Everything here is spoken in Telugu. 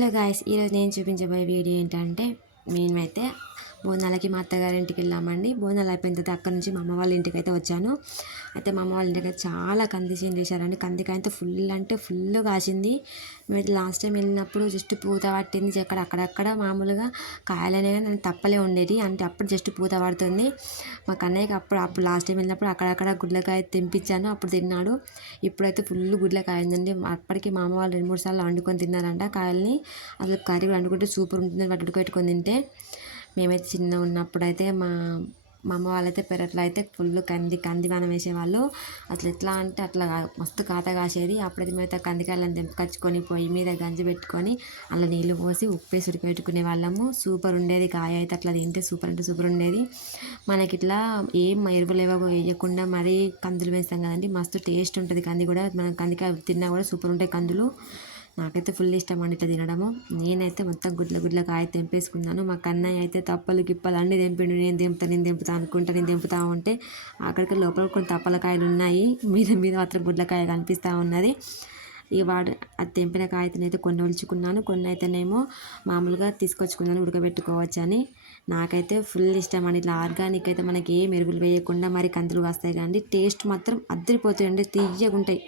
హలో గాయ్స్, ఈరోజు నేను చూపించబోయే వీడియో ఏంటంటే మేమైతే బోనాలకి మా అత్తగారింటికి వెళ్ళామండి. బోనాలు అయిపోయిన తర్వాత అక్కడ నుంచి మా అమ్మ వాళ్ళ ఇంటికి అయితే వచ్చాను. అయితే మా అమ్మ వాళ్ళ ఇంటికి అయితే చాలా కంది చేను చేశారండి. కందికాయ అయితే ఫుల్ అంటే ఫుల్ కాసింది. మేమైతే లాస్ట్ టైం వెళ్ళినప్పుడు జస్ట్ పూత పట్టింది అక్కడక్కడ మామూలుగా కాయలనే కానీ తప్పలే ఉండేది. అంటే అప్పుడు జస్ట్ పూత పడుతుంది. మా కన్నయ్యకి అప్పుడు లాస్ట్ టైం వెళ్ళినప్పుడు అక్కడక్కడ గుడ్లకాయ తెంపించాను, అప్పుడు తిన్నాడు. ఇప్పుడైతే ఫుల్ గుడ్లకాయ ఉందండి. అప్పటికి మా అమ్మ వాళ్ళు 2-3 సార్లు వండుకొని తిన్నారంట కాయల్ని. అసలు కర్రీ వండుకుంటే సూపర్ ఉంటుంది వాటి పెట్టుకొని తింటే. మేమైతే చిన్న ఉన్నప్పుడు అయితే మా అమ్మ వాళ్ళైతే పెరట్లో అయితే ఫుల్ కంది వనం వేసేవాళ్ళు. అసలు ఎట్లా అంటే అట్లా మస్తు కాత కాసేది. అప్పుడైతే మేమైతే కందికాయలను తెంపుకొచ్చుకొని పొయ్యి మీద గంజి పెట్టుకొని అలా నీళ్ళు పోసి ఉప్పేసి ఉడకబెట్టుకునే వాళ్ళము. సూపర్ ఉండేది కాయ అయితే. అట్లా తింటే సూపర్ అంటే సూపర్ ఉండేది. మనకి ఇట్లా ఏం ఎరువులు ఏవో వేయకుండా మరీ కందులు వేస్తాం కదండి, మస్తు టేస్ట్ ఉంటుంది కంది కూడా. మనం కందికాయ తిన్నా కూడా సూపర్ ఉంటాయి కందులు. నాకైతే ఫుల్ ఇష్టం అండి ఇట్లా తినడము. నేనైతే మొత్తం గుడ్ల కాయ తెంపేసుకున్నాను. మా కన్నయ్య అయితే తప్పలు గిప్పలు అన్నీ తెంపిండు. నేను తెంపుతా అనుకుంటా. నేను తెంపుతా ఉంటే అక్కడికి లోపల కొన్ని తప్పలకాయలు ఉన్నాయి, మీద మాత్రం గుడ్లకాయ కనిపిస్తూ ఉన్నది. ఇక అది తెంపిన కాయతోనైతే కొన్ని ఒలుచుకున్నాను, కొన్ని అయితేనేమో మామూలుగా తీసుకొచ్చుకున్నాను ఉడకబెట్టుకోవచ్చని. నాకైతే ఫుల్ ఇష్టం అండి ఇట్లా ఆర్గానిక్ అయితే. మనకి ఏ మెరుగులు వేయకుండా మరి కందులు వస్తాయి కానీ టేస్ట్ మాత్రం అద్దరిపోతాయండి, తీయగా ఉంటాయి.